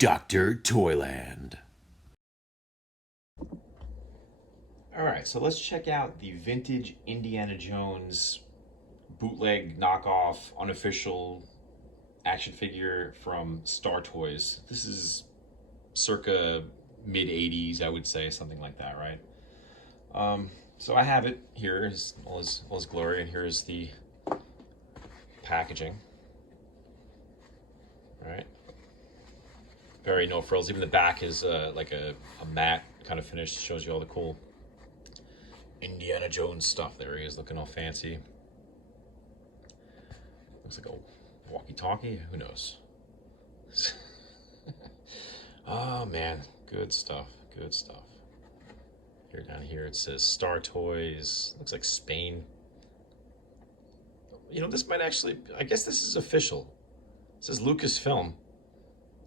Dr. Toyland. All right, so let's check out the vintage Indiana Jones bootleg knockoff unofficial action figure from Star Toys. This is circa mid 80s, I would say, something like that, right? So I have it here, is all his glory, and here's the packaging. All right, very no frills. Even the back is like a matte kind of finish. Shows you all the cool Indiana Jones stuff. There he is, looking all fancy. Looks like a walkie-talkie. Who knows? Oh man, good stuff. Good stuff. Here down here it says Star Toys. Looks like Spain. You know, this might actually. I guess this is official. It says Lucasfilm,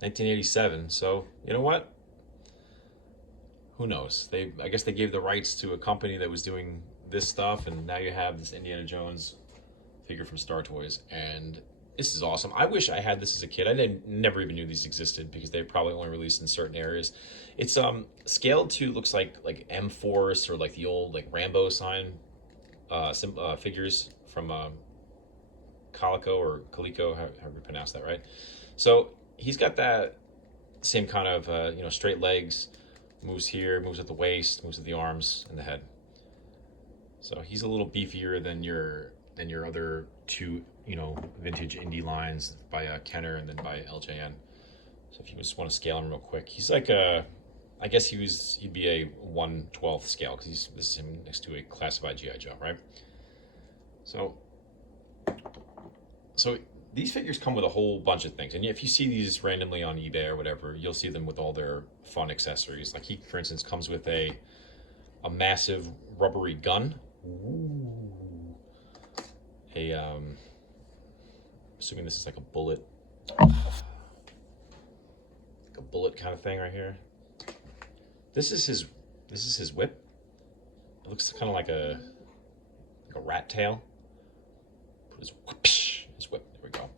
1987. So you know what? Who knows? I guess they gave the rights to a company that was doing this stuff, and now you have this Indiana Jones figure from Star Toys, and this is awesome. I wish I had this as a kid. I never even knew these existed because they probably only released in certain areas. It's scaled to, looks like M-Force or like the old like Rambo sign figures from Calico, however you pronounce that, right? So he's got that same kind of straight legs. Moves here, moves at the waist, moves at the arms and the head. So he's a little beefier than your other two, vintage indie lines by Kenner and then by LJN. So if you just want to scale him real quick, he's like I guess he'd be a 1/12 scale because this is him next to a classified GI Joe, right? So these figures come with a whole bunch of things, and if you see these randomly on eBay or whatever, you'll see them with all their fun accessories. Like he, for instance, comes with a massive rubbery gun. Ooh. Assuming this is like a bullet kind of thing right here. This is his whip. It looks kind of like a rat tail. Put his whip. There we go.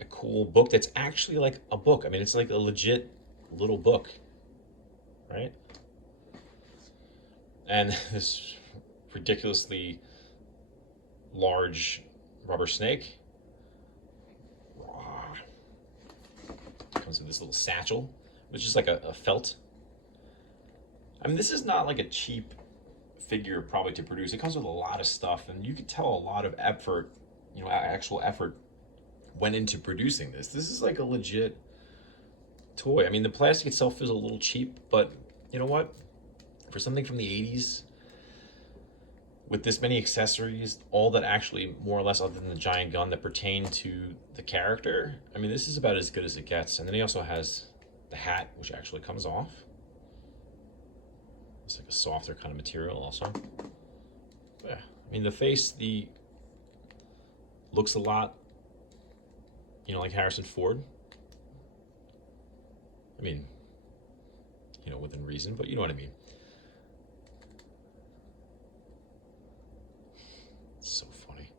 A cool book that's actually like a book. I mean, it's like a legit little book, right? And this ridiculously large rubber snake. Comes with this little satchel, which is like a felt. I mean, this is not like a cheap figure probably to produce. It comes with a lot of stuff, and you can tell a lot of effort, actual effort went into producing this. This is like a legit toy. I mean, the plastic itself is a little cheap, but you know what? For something from the 80s, with this many accessories, all that actually more or less other than the giant gun that pertain to the character, I mean, this is about as good as it gets. And then he also has the hat, which actually comes off. It's like a softer kind of material also. Yeah, I mean, the face, looks a lot, like Harrison Ford. I mean, within reason, but you know what I mean. It's so funny.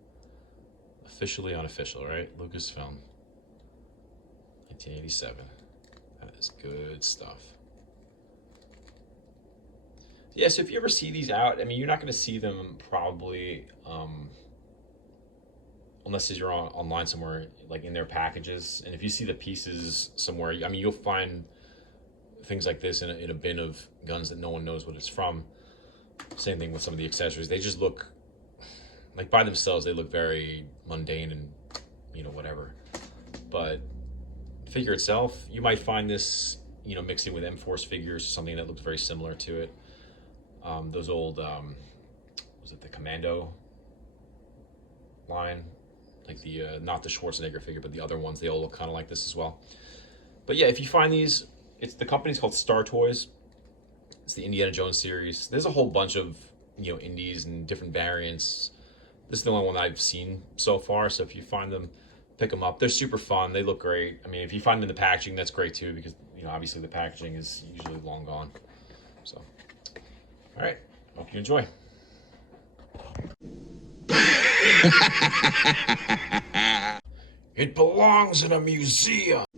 Officially unofficial, right? Lucasfilm. 1987. That is good stuff. Yeah, so if you ever see these out, I mean, you're not going to see them probably, unless you're online somewhere, like in their packages. And if you see the pieces somewhere, I mean, you'll find things like this in a bin of guns that no one knows what it's from. Same thing with some of the accessories. They just look, like by themselves, they look very mundane and, whatever. But the figure itself, you might find this, mixing with M-Force figures or something that looks very similar to it. Those old, was it the Commando line? Like the, not the Schwarzenegger figure, but the other ones, they all look kind of like this as well. But yeah, if you find these, the company's called Star Toys. It's the Indiana Jones series. There's a whole bunch of, indies and different variants. This is the only one that I've seen so far. So if you find them, pick them up. They're super fun. They look great. I mean, if you find them in the packaging, that's great too, because, obviously the packaging is usually long gone. So, all right. Hope you enjoy. It belongs in a museum.